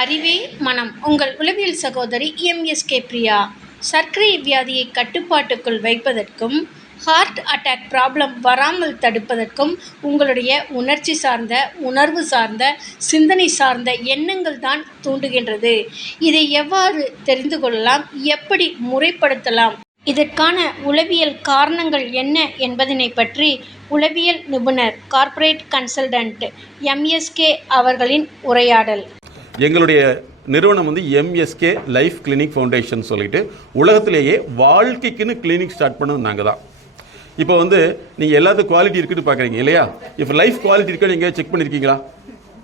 அறிவே மனம். உங்கள் உளவியல் சகோதரி எம்எஸ்கே பிரியா. சர்க்கரை வியாதியை கட்டுப்பாட்டுக்குள் வைப்பதற்கும் ஹார்ட் அட்டாக் ப்ராப்ளம் வராமல் தடுப்பதற்கும் உங்களுடைய உணர்ச்சி சார்ந்த உணர்வு சார்ந்த சிந்தனை சார்ந்த எண்ணங்கள் தான் தூண்டுகின்றது. இதை எவ்வாறு தெரிந்து கொள்ளலாம்? எப்படி முறைப்படுத்தலாம்? இதற்கான உளவியல் காரணங்கள் என்ன என்பதனை பற்றி உளவியல் நிபுணர் கார்ப்பரேட் கன்சல்டன்ட் எம்எஸ்கே அவர்களின் உரையாடல். எங்களுடைய நிறுவனம் வந்து எம்எஸ்கே லைஃப் கிளினிக் ஃபவுண்டேஷன் சொல்லிட்டு உலகத்திலேயே வாழ்க்கைக்குன்னு கிளினிக் ஸ்டார்ட் பண்ணது நாங்கள் தான் இப்போ வந்து நீங்கள் எல்லாத்துக்கும் குவாலிட்டி இருக்குன்னு பார்க்குறீங்க இல்லையா? இப்போ லைஃப் குவாலிட்டி இருக்குன்னு நீங்கள் செக் பண்ணியிருக்கீங்களா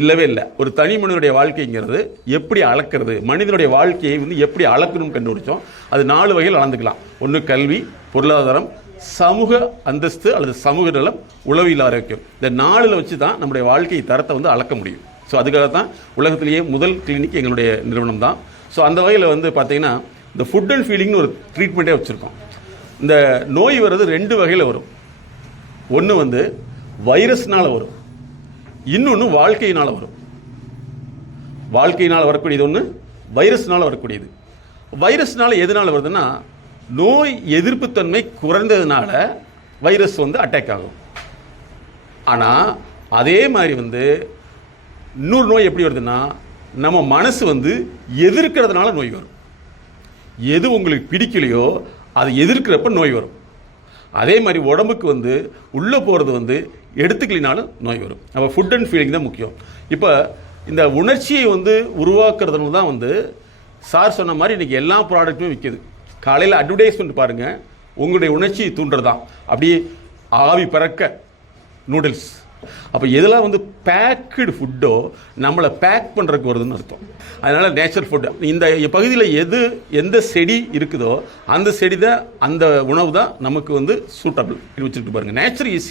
இல்லவே இல்லை. ஒரு தனி மனிதனுடைய வாழ்க்கைங்கிறது எப்படி அளக்கிறது மனிதனுடைய வாழ்க்கையை வந்து எப்படி அளக்கணும்னு கண்டுபிடிச்சோம். அது நாலு வகையில் அளந்துக்கலாம். ஒன்று கல்வி பொருளாதாரம் சமூக அந்தஸ்து அல்லது சமூக நலம் உளவியல் ஆரோக்கியம். இந்த நாலில் வச்சு தான் நம்முடைய வாழ்க்கை தரத்தை வந்து அளக்க முடியும். ஸோ அதுக்காக தான் உலகத்திலேயே முதல் கிளினிக் எங்களுடைய நிறுவனம் தான் ஸோ அந்த வகையில் வந்து பார்த்தீங்கன்னா இந்த ஃபுட் அண்ட் ஃபீலிங்னு ஒரு ட்ரீட்மெண்ட்டே வச்சுருக்கோம். இந்த நோய் வர்றது ரெண்டு வகையில் வரும். ஒன்று வந்து வைரஸ்னால் வரும். இன்னொன்று வாழ்க்கையினால் வரும். வாழ்க்கையினால் வரக்கூடியது ஒன்று வைரஸ்னால் வரக்கூடியது. வைரஸ்னால் எதனால் வருதுன்னா நோய் எதிர்ப்புத்தன்மை குறைந்ததுனால வைரஸ் வந்து அட்டாக் ஆகும். ஆனால் அதே மாதிரி வந்து இன்னொரு நோய் எப்படி வருதுன்னா நம்ம மனசு வந்து எதிர்க்கிறதுனால நோய் வரும். எது உங்களுக்கு பிடிக்கலையோ அதை எதிர்க்கிறப்ப நோய் வரும். அதே மாதிரி உடம்புக்கு வந்து உள்ளே போகிறது வந்து எடுத்துக்கலினாலும் நோய் வரும். அப்போ ஃபுட் அண்ட் ஃபீலிங் தான் முக்கியம். இப்போ இந்த உணர்ச்சியை வந்து உருவாக்குறதுனால தான் வந்து சார் சொன்ன மாதிரி இன்றைக்கி எல்லா ப்ராடக்ட்டுமே விற்கிது காலையில் அட்வர்டைஸ்மெண்ட் பாருங்கள் உங்களுடைய உணர்ச்சியை தூண்டுறதான் அப்படியே ஆவி பறக்க நூடுல்ஸ் அப்போ எதெல்லாம் வந்து பேக்குடு ஃபுட்டோ நம்மளை பேக் பண்ணுறதுக்கு வருதுன்னு அர்த்தம். அதனால் நேச்சுரல் ஃபுட் இந்த பகுதியில் எது எந்த செடி இருக்குதோ அந்த செடி தான் அந்த உணவு தான் நமக்கு வந்து சூட்டபிள் இது வச்சுட்டு பாருங்கள் nature is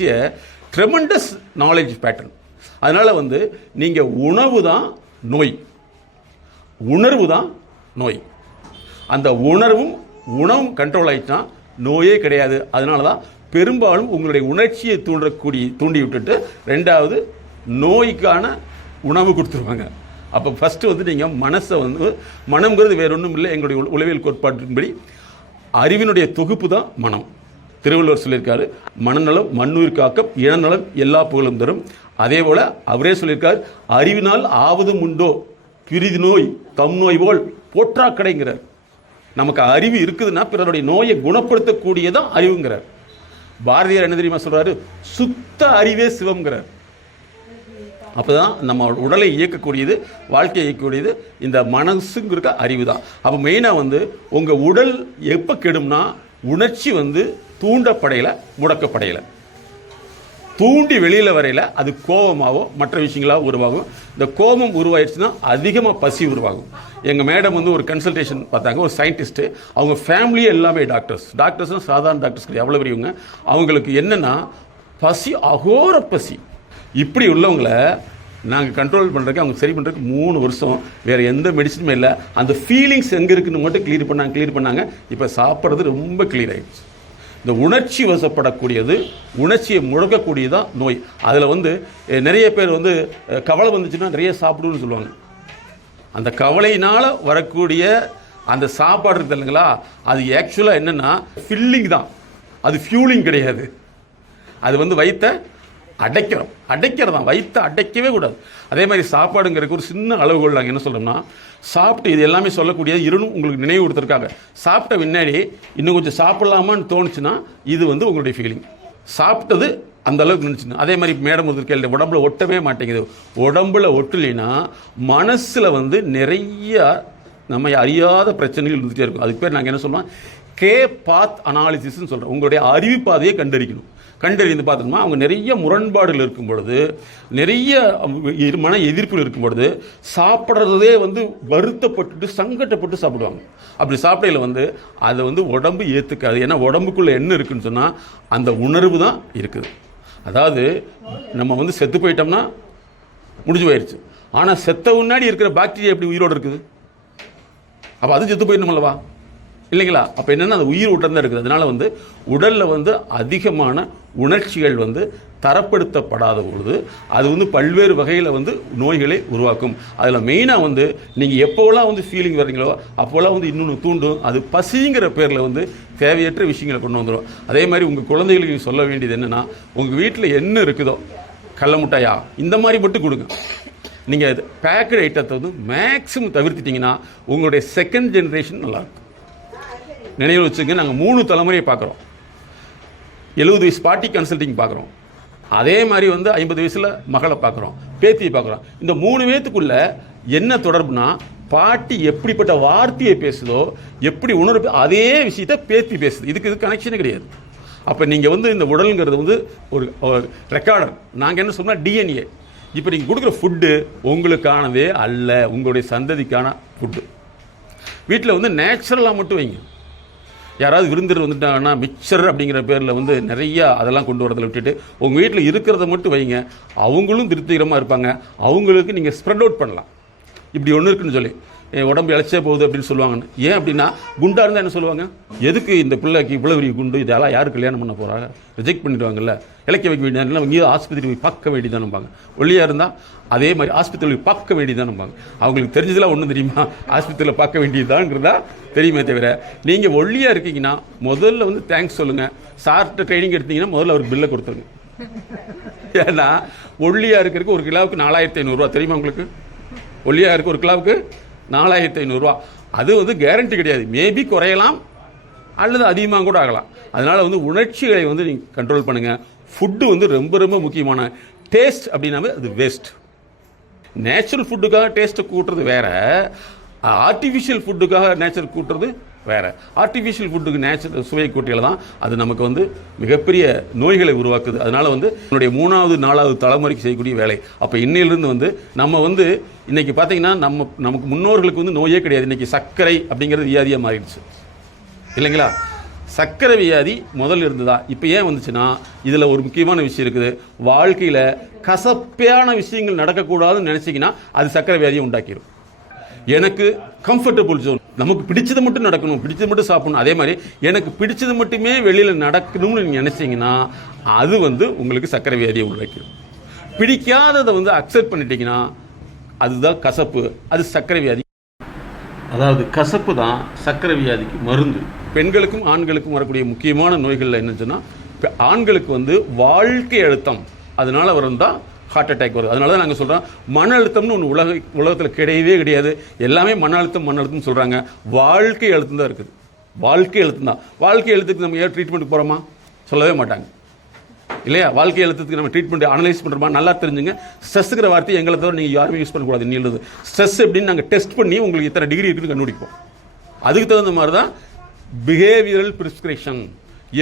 tremendous knowledge pattern அதனால் வந்து நீங்கள் உணவு தான் நோய். உணர்வு தான் நோய். அந்த உணர்வும் உணவும் கண்ட்ரோல் ஆயிடுச்சுன்னா நோயே கிடையாது. அதனால தான் பெரும்பாலும் உங்களுடைய உணர்ச்சியை தூண்டக்கூடிய தூண்டி விட்டுட்டு ரெண்டாவது நோய்க்கான உணவு கொடுத்துருவாங்க. அப்போ ஃபஸ்ட்டு வந்து நீங்கள் மனசை வந்து மனம்ங்கிறது வேற ஒன்றும் இல்லை. எங்களுடைய உளவியல் கோட்பாட்டின்படி அறிவினுடைய தொகுப்பு தான் மனம். திருவள்ளுவர் சொல்லியிருக்காரு மனநலம் மண்ணுயிர் காக்கம் இளநலம் எல்லா புகழும் தரும். அதே போல் அவரே சொல்லியிருக்கார் அறிவினால் ஆவதும் உண்டோ? பிரிதி நோய் தம் நோய் போல் போற்றா கடைங்கிறார் நமக்கு அறிவு இருக்குதுன்னா பிறருடைய நோயை குணப்படுத்தக்கூடியதான் அறிவுங்கிறார். பாரதியார் என்ன தெரியுமா சொல்கிறாரு சுத்த அறிவே சிவம்ங்கிறார். அப்பதான் நம்ம உடலை இயக்கக்கூடியது வாழ்க்கையை இயக்கக்கூடியது இந்த மனசுங்கிற அறிவு தான் அப்போ மெயினாக வந்து உங்கள் உடல் எப்போ கெடும்னா உணர்ச்சி வந்து தூண்டப்படையில முடக்கப்படையில. தூண்டி வெளியில் வரையில அது கோபமாகவோ மற்ற விஷயங்களாக உருவாகும். இந்த கோபம் உருவாயிடுச்சுன்னா அதிகமாக பசி உருவாகும். எங்கள் மேடம் வந்து ஒரு கன்சல்டேஷன் பார்த்தாங்க ஒரு சயின்டிஸ்ட்டு அவங்க ஃபேமிலியே எல்லாமே டாக்டர்ஸ் டாக்டர்ஸ்னால் சாதாரண டாக்டர்ஸ் கிடையாது. எவ்வளோ பெரியவங்க. அவங்களுக்கு என்னென்னா பசி அகோர பசி. இப்படி உள்ளவங்களை நாங்கள் கண்ட்ரோல் பண்ணுறதுக்கு அவங்க சரி பண்ணுறதுக்கு மூணு வருஷம். வேறு எந்த மெடிசனுமே இல்லை. அந்த ஃபீலிங்ஸ் எங்கே இருக்குன்னு மட்டும் கிளியர் பண்ணாங்க கிளியர் பண்ணாங்க. இப்போ சாப்பிட்றது ரொம்ப கிளியர் ஆகிடுச்சு இந்த உணர்ச்சி வசப்படக்கூடியது உணர்ச்சியை முழங்கக்கூடியதான் நோய். அதில் வந்து நிறைய பேர் வந்து கவலை வந்துச்சுன்னா நிறைய சாப்பிடுன்னு சொல்லுவாங்க. அந்த கவலையினால் வரக்கூடிய அந்த சாப்பாடு இருக்குது இல்லைங்களா அது ஆக்சுவலாக என்னென்னா ஃபில்லிங் தான். அது ஃபியூலிங் கிடையாது. அது வந்து வயிற்ற அடைக்கிறோம் அடைக்கிறதான். வயிற்று அடைக்கவே கூடாது. அதே மாதிரி சாப்பாடுங்கிறதுக்கு ஒரு சின்ன அளவுகோல் நாங்கள் என்ன சொல்கிறோம்னா சாப்பிட்டு இது எல்லாமே சொல்லக்கூடிய இருணும் உங்களுக்கு நினைவு கொடுத்துருக்காங்க. சாப்பிட்ட பின்னாடி இன்னும் கொஞ்சம் சாப்பிட்லாமான்னு தோணுச்சுன்னா இது வந்து உங்களுடைய ஃபீலிங் சாப்பிட்டது அந்த அளவுக்கு நினச்சினா அதே மாதிரி மேடம் ஒரு கேள்வி உடம்புல ஒட்டவே மாட்டேங்குது. உடம்புல ஒட்டலைன்னா மனசில் வந்து நிறைய நம்ம அறியாத பிரச்சனைகள் இருந்துகிட்டே இருக்கும். அதுக்கு பேர் நாங்கள் என்ன சொல்லுவோம் கே பாத் அனாலிசிஸ்ன்னு சொல்கிறோம் உங்களுடைய அறிவு பாதையை கண்டறிக்கணும். கண்டறிந்து பார்த்தோம்னா அவங்க நிறைய முரண்பாடுகள் இருக்கும் பொழுது நிறைய இரு- மன எதிர்ப்புகள் இருக்கும் பொழுது சாப்பிட்றதே வந்து வருத்தப்பட்டு சங்கட்டப்பட்டு சாப்பிடுவாங்க. அப்படி சாப்பிடையில் வந்து அதை வந்து உடம்பு ஏற்றுக்காது ஏன்னா உடம்புக்குள்ளே என்ன இருக்குன்னு சொன்னால் அந்த உணர்வு தான் இருக்குது. அதாவது நம்ம வந்து செத்து போயிட்டோம்னா முடிஞ்சு போயிடுச்சு ஆனால் செத்த முன்னாடி இருக்கிற பாக்டீரியா எப்படி உயிரோடு இருக்குது? அப்போ அது செத்து போயிடணும் அல்லவா இல்லைங்களா? அப்போ என்னென்னா அந்த உயிர் உடன் தான் இருக்குது. அதனால் வந்து உடலில் வந்து அதிகமான உணர்ச்சிகள் வந்து தரப்படுத்தப்படாத பொழுது அது வந்து பல்வேறு வகையில் வந்து நோய்களை உருவாக்கும். அதில் மெயினாக வந்து நீங்கள் எப்போல்லாம் வந்து ஃபீலிங் வர்றீங்களோ அப்போல்லாம் வந்து இன்னொன்று தூண்டும் அது பசிங்கிற பேரில் வந்து தேவையற்ற விஷயங்களை கொண்டு வந்துடும் அதே மாதிரி உங்கள் குழந்தைகளுக்கு சொல்ல வேண்டியது என்னென்னா உங்கள் வீட்டில் என்ன இருக்குதோ கடல முட்டாயா இந்த மாதிரி மட்டும் கொடுங்க. நீங்கள் பேக்கட் ஐட்டத்தை வந்து மேக்ஸிமம் தவிர்த்துட்டிங்கன்னா உங்களுடைய செகண்ட் ஜென்ரேஷன் நல்லாயிருக்கும் நினைவில் வச்சுங்க நாங்கள் மூணு தலைமுறையை பார்க்குறோம். எழுபது வயசு பாட்டி கன்சல்டிங் பார்க்குறோம். அதே மாதிரி வந்து ஐம்பது வயசில் மகளை பார்க்குறோம் பேத்தியை பார்க்குறோம். இந்த மூணு பேத்துக்குள்ள என்ன தொடர்புனா பாட்டி எப்படிப்பட்ட வார்த்தையை பேசுதோ எப்படி உணர்வு அதே விஷயத்தை பேத்தி பேசுது. இதுக்கு இது கனெக்ஷனே கிடையாது. அப்போ நீங்கள் வந்து இந்த உடலுங்கிறது வந்து ஒரு ரெக்கார்டர் நாங்கள் என்ன சொன்னால் டிஎன்ஏ இப்போ நீங்கள் கொடுக்குற ஃபுட்டு உங்களுக்கானதே அல்ல உங்களுடைய சந்ததிக்கான ஃபுட்டு வீட்டில் வந்து நேச்சுரலாக மட்டும் வைங்க. யாராவது விருந்தினர் வந்துட்டாங்கன்னா மிக்சர் அப்படிங்கிற பேரில் வந்து நிறையா அதெல்லாம் கொண்டு வரதில் விட்டுட்டு உங்கள் வீட்டில் இருக்கிறத மட்டும் வைங்க. அவங்களும் திருப்திகரமாக இருப்பாங்க. அவங்களுக்கு நீங்கள் ஸ்ப்ரெட் அவுட் பண்ணலாம். இப்படி ஒன்று இருக்குன்னு சொல்லி. உடம்பு இழைச்சே போகுது அப்படின்னு சொல்லுவாங்கன்னு. ஏன் அப்படின்னா குண்டா இருந்தால் என்ன சொல்லுவாங்க? எதுக்கு இந்த பிள்ளைக்கு இவ்வளோ பெரிய குண்டு? இதெல்லாம் யார் கல்யாணம் பண்ண போகிறாங்க ரிஜெக்ட் பண்ணிடுவாங்கல்ல. இலக்கிய வைக்க வேண்டியது இங்கே ஆஸ்பத்திரி போய் பார்க்க வேண்டியதானுப்பாங்க ஒல்லியாக இருந்தால் அதே மாதிரி ஆஸ்பத்திரியில் போய் பார்க்க வேண்டியதானுப்பாங்க அவங்களுக்கு தெரிஞ்சதெல்லாம் ஒன்றும் தெரியுமா? ஆஸ்பத்திரியில் பார்க்க வேண்டியதுதான்ங்கிறதா தெரியுமே தவிர நீங்கள் ஒல்லியாக இருக்கீங்கன்னா முதல்ல வந்து தேங்க்ஸ் சொல்லுங்கள் சார்கிட்ட ட்ரைனிங் எடுத்தீங்கன்னா முதல்ல அவருக்கு பில்லை கொடுத்துருங்க. ஏன்னா ஒல்லியாக இருக்கிறதுக்கு ஒரு கிலோவுக்கு நாலாயிரத்தி ஐநூறுரூவா தெரியுமா உங்களுக்கு? ஒல்லியாக இருக்க ஒரு கிலோவுக்கு நாலாயிரத்தி ஐநூறுரூவா அது வந்து கேரண்டி கிடையாது. மேபி குறையலாம் அல்லது அதிகமாக கூட ஆகலாம். அதனால் வந்து உணர்ச்சிகளை வந்து நீங்கள் கண்ட்ரோல் பண்ணுங்கள் ஃபுட்டு வந்து ரொம்ப ரொம்ப முக்கியமான டேஸ்ட் அப்படின்னாவே அது வேஸ்ட் நேச்சுரல் ஃபுட்டுக்காக டேஸ்ட்டை கூட்டுறது வேற. ஆர்டிஃபிஷியல் ஃபுட்டுக்காக நேச்சர் கூட்டுறது வேறு. ஆர்டிஃபிஷியல் ஃபுட்டுக்கு நேச்சுரல் சுவை கூட்டியில் தான் அது நமக்கு வந்து மிகப்பெரிய நோய்களை உருவாக்குது. அதனால் வந்து என்னுடைய மூணாவது நாலாவது தலைமுறைக்கு செய்யக்கூடிய வேலை. அப்போ இன்னையிலிருந்து வந்து நம்ம வந்து இன்னைக்கு பார்த்தீங்கன்னா நம்ம நமக்கு முன்னோர்களுக்கு வந்து நோயே கிடையாது. இன்னைக்கு சர்க்கரை அப்படிங்கிறது வியாதியாக மாறிடுச்சு. இல்லைங்களா? சர்க்கரை வியாதி முதல்ல இருந்ததா? இப்போ ஏன் வந்துச்சுன்னா இதில் ஒரு முக்கியமான விஷயம் இருக்குது. வாழ்க்கையில் கசப்பையான விஷயங்கள் நடக்கக்கூடாதுன்னு நினச்சிங்கன்னா அது சர்க்கரை வியாதியை உண்டாக்கிடும் எனக்கு கம்ஃபர்டபுள் ஜோன் நமக்கு பிடிச்சது மட்டும் நடக்கணும் பிடிச்சது மட்டும் சாப்பிடணும். அதே மாதிரி எனக்கு பிடிச்சது மட்டுமே வெளியில் நடக்கணும்னு நீங்கள் நினச்சிங்கன்னா அது வந்து உங்களுக்கு சர்க்கரை வியாதியை உருவாக்கிடும். பிடிக்காததை வந்து அக்செப்ட் பண்ணிட்டீங்கன்னா அதுதான் கசப்பு. அது சர்க்கரை வியாதி. அதாவது கசப்பு தான் சர்க்கரை வியாதிக்கு மருந்து. பெண்களுக்கும் ஆண்களுக்கும் வரக்கூடிய முக்கியமான நோய்களில் என்னச்சுன்னா ஆண்களுக்கு வந்து வாழ்க்கை அழுத்தம். அதனால் வரும் தான் ஹார்ட் அட்டாக் வருது. அதனால தான் நாங்கள் சொல்கிறோம் மன அழுத்தம்னு ஒன்று உலக உலகத்தில் கிடையவே கிடையாது. எல்லாமே மன அழுத்தம் மன அழுத்தம் சொல்கிறாங்க வாழ்க்கை அழுத்தம் தான் இருக்குது. வாழ்க்கை அழுத்தம் தான். வாழ்க்கை எழுத்துக்கு நம்ம ஏன் ட்ரீட்மெண்ட்டுக்கு போகிறோமா சொல்லவே மாட்டாங்க. இல்லையா? வாழ்க்கை எழுத்துக்கு நம்ம ட்ரீட்மெண்ட் அனலைஸ் பண்ணுறோமா நல்லா தெரிஞ்சுங்க. ஸ்ட்ரெஸ்ஸுங்கிற வார்த்தை எங்களை தவிர நீங்கள் யாருமே யூஸ் பண்ணக்கூடாது. நீ எழுது. ஸ்ட்ரெஸ் எப்படின்னு நாங்கள் டெஸ்ட் பண்ணி உங்களுக்கு இத்தனை டிகிரி இருக்குன்னு கண்டுபிடிப்போம். அதுக்கு தகுந்த மாதிரி தான் பிஹேவியரல் பிரிஸ்கிரிப்ஷன்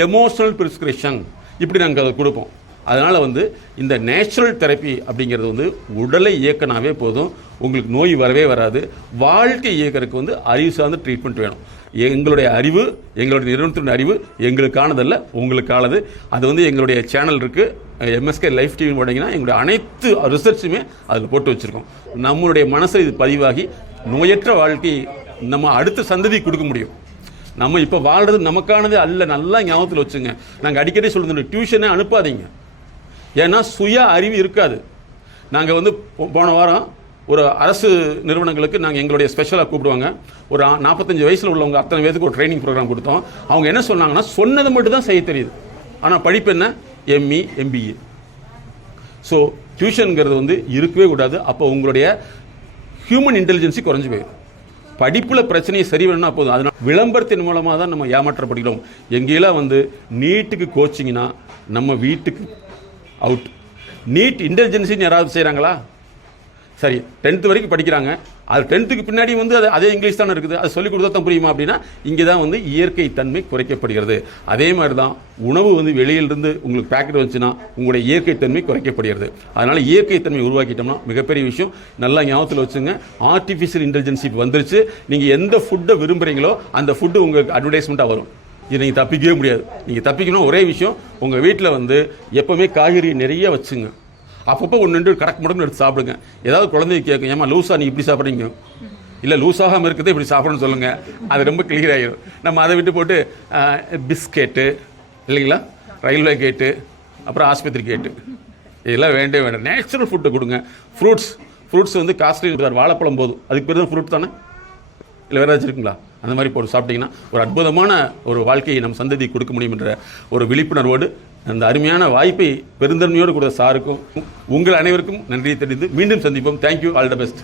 எமோஷனல் பிரிஸ்கிரிப்ஷன் இப்படி நாங்கள் அதை கொடுப்போம். அதனால் வந்து இந்த நேச்சுரல் தெரப்பி அப்படிங்கிறது வந்து உடலை இயக்கினாவே போதும். உங்களுக்கு நோய் வரவே வராது. வாழ்க்கை இயக்கிறதுக்கு வந்து அறிவு சார்ந்த ட்ரீட்மெண்ட் வேணும். எங்களுடைய அறிவு எங்களுடைய நிறுவனத்தினுடைய அறிவு எங்களுக்கானதல்ல உங்களுக்கானது. அது வந்து எங்களுடைய சேனல் இருக்குது எம்எஸ்கே லைஃப் டிவி போட்டிங்கன்னா எங்களுடைய அனைத்து ரிசர்ச்சுமே அதில் போட்டு வச்சுருக்கோம். நம்மளுடைய மனசை இது பதிவாகி நோயற்ற வாழ்க்கை நம்ம அடுத்த சந்ததி கொடுக்க முடியும். நம்ம இப்போ வாழ்கிறது நமக்கானது அல்ல. நல்லா ஞாபகத்தில் வச்சுங்க. நாங்கள் அடிக்கடி சொல்லுங்க டியூஷனே அனுப்பாதீங்க. ஏன்னா சுய அறிவு இருக்காது. நாங்கள் வந்து போ- போன வாரம் ஒரு அரசு நிறுவனங்களுக்கு நாங்கள் எங்களுடைய ஸ்பெஷலாக கூப்பிடுவாங்க. ஒரு நாற்பத்தஞ்சு வயசில் உள்ளவங்க அத்தனை பேருக்கு ஒரு ட்ரைனிங் ப்ரோக்ராம் கொடுத்தோம். அவங்க என்ன சொன்னாங்கன்னா சொன்னது மட்டும் தான் செய்ய தெரியுது. ஆனால் படிப்பு என்ன? எம்இ எம்பிஏ ஸோ டியூஷனுங்கிறது வந்து இருக்கவே கூடாது. அப்போ உங்களுடைய ஹியூமன் இன்டெலிஜென்சி குறைஞ்சி போயிடும். படிப்பில் பிரச்சனையை சரி வேணும்னா போதும். அதனால் விளம்பரத்தின் மூலமாக தான் நம்ம ஏமாற்றப்படுகிறோம். எங்கேயெல்லாம் வந்து நீட்டுக்கு கோச்சிங்கன்னா நம்ம வீட்டுக்கு அவுட் நீட் இன்டெலிஜென்சின்னு யாராவது செய்கிறாங்களா சரி டென்த்து வரைக்கும் படிக்கிறாங்க. அது டென்த்துக்கு பின்னாடி வந்து அது அதே இங்கிலீஷ் தானே இருக்குது. அது சொல்லிக் கொடுத்தா தான் புரியுமா அப்படின்னா இங்கே தான் வந்து இயற்கை தன்மை குறைக்கப்படுகிறது. அதே மாதிரி தான் உணவு வந்து வெளியிலிருந்து உங்களுக்கு பேக்கெட் வந்துச்சுன்னா உங்களுடைய இயற்கை தன்மை குறைக்கப்படுகிறது. அதனால் இயற்கை தன்மை உருவாக்கிட்டோம்னா மிகப்பெரிய விஷயம். நல்லா ஞாபகத்தில் வச்சுங்க. ஆர்டிஃபிஷியல் இன்டெலிஜென்சி இப்போ வந்துருச்சு. நீங்கள் எந்த ஃபுட்டை விரும்புகிறீங்களோ அந்த ஃபுட்டு உங்களுக்கு அட்வர்டைஸ்மெண்ட்டாக வரும். இது நீங்கள் தப்பிக்கவே முடியாது. நீங்கள் தப்பிக்கணும் ஒரே விஷயம் உங்கள் வீட்டில் வந்து எப்போவுமே காய்கறி நிறைய வச்சுங்க. அப்பப்போ ஒன்று ரெண்டு கடக்கு மட்டும் எடுத்து சாப்பிடுங்க. ஏதாவது குழந்தைய கேட்கும் ஏமா லூஸாக நீ இப்படி சாப்பிட்றீங்க? இல்லை லூஸாகாமல் இருக்குது இப்படி சாப்பிடணும்னு சொல்லுங்கள் அது ரொம்ப கிளியர் ஆகிடும் நம்ம அதை விட்டு போட்டு பிஸ்கெட்டு இல்லைங்களா? ரயில்வே கேட்டு அப்புறம் ஆஸ்பத்திரி கேட்டு. இதெல்லாம் வேண்டே வேண்டாம். நேச்சுரல் ஃபுட்டை கொடுங்க. ஃப்ரூட்ஸ் ஃப்ரூட்ஸ் வந்து காஸ்ட்லி வாழைப்பழம் போதும். அதுக்கு பேர் தான் ஃப்ரூட் தானே? இல்லை வேறு ஏதாச்சும் இருக்குங்களா? அந்த மாதிரி போட்டு சாப்பிட்டிங்கன்னா ஒரு அற்புதமான ஒரு வாழ்க்கையை நம் சந்ததி கொடுக்க முடியும் என்ற ஒரு விழிப்புணர்வோடு அந்த அருமையான வாய்ப்பை பெருந்தன்மையோடு கொடுத்த சாருக்கும் உங்கள் அனைவருக்கும் நன்றியை தெரிந்து மீண்டும் சந்திப்போம். Thank you all the best